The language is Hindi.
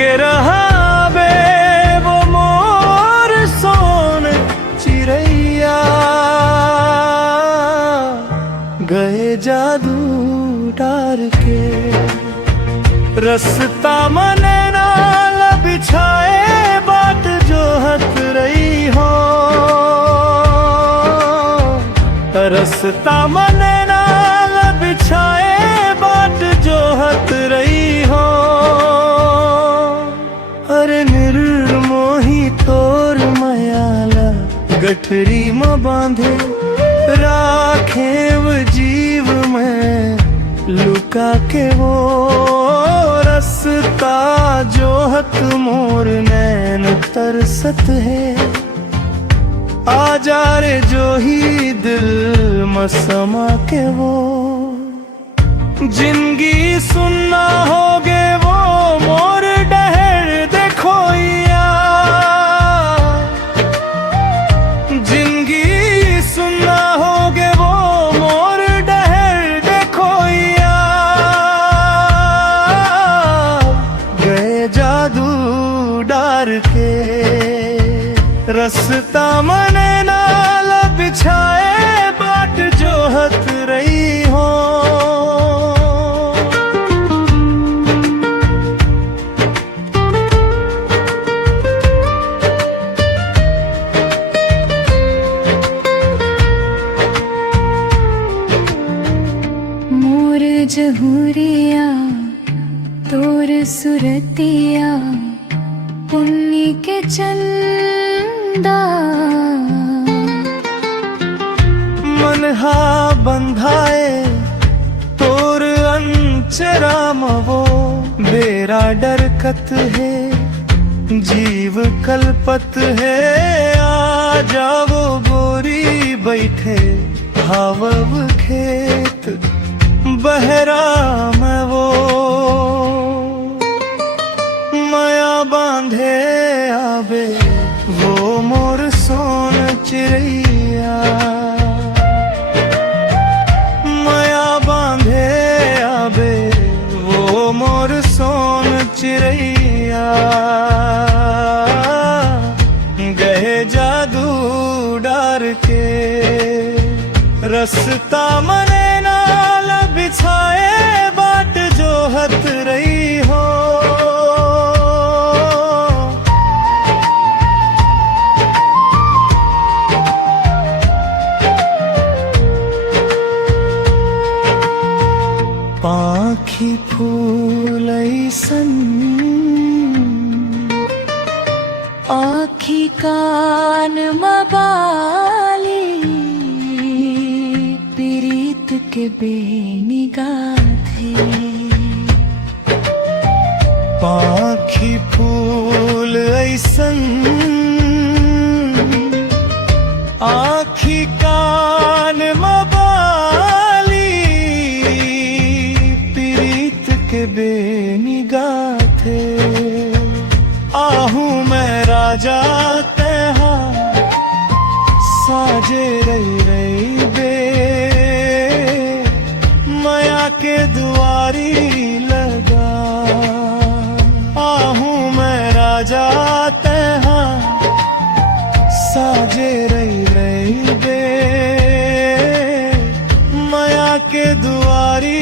के रहावे वो मोर सोन चिड़ैया। गए जादू डार के रस्ता मने नाल बिछाए बाट जो हत रही हो। रस्ता मने नाल बिछाए बाट जो हत रही हो। अरे निर्मोही तोर मयाला गठरी म बांधे राखेव जीव में लुका के वो। रस्ता जो हत मोर नैन तरसत है। आजा रे जो ही दिल में समा के वो। जिंदगी सुनना होगे वो मोर डहर देखो या। जिंदगी सुनना होगे वो मोर डहर देखो या। गए जादू डार के रस्ता मने नाल बिछाए बाट जो हत रही हो। मोर जहूरिया तोर सुरतिया पुन्नी के चंदा। मनहा बंधाए तोर अंचरा मवो। बेरा डरकत है जीव कल्पत है। आ जाओ गोरी बैठे भावव खेत बहरा में वो। माया बांधे आवे वो मोर सोन चिड़ैया। माया बांधे आवे वो मोर सोन चिड़ैया। गए जादू डार के रस्ता मने नाल बिछाए बाट जो हत रही हो। पाखी फूल ऐसन आखी कान मबाली प्रीत के बेनिगाह थे। पाखी फूल ऐसन आखी कान मबाली प्रीत के बेनिगाह थे। आहूं मैं राजा तेहा साजे रही रही बे। माया के दुआरी लगा आहूं मैं राजा तेहा साजे रही रही बे। माया के दुआरी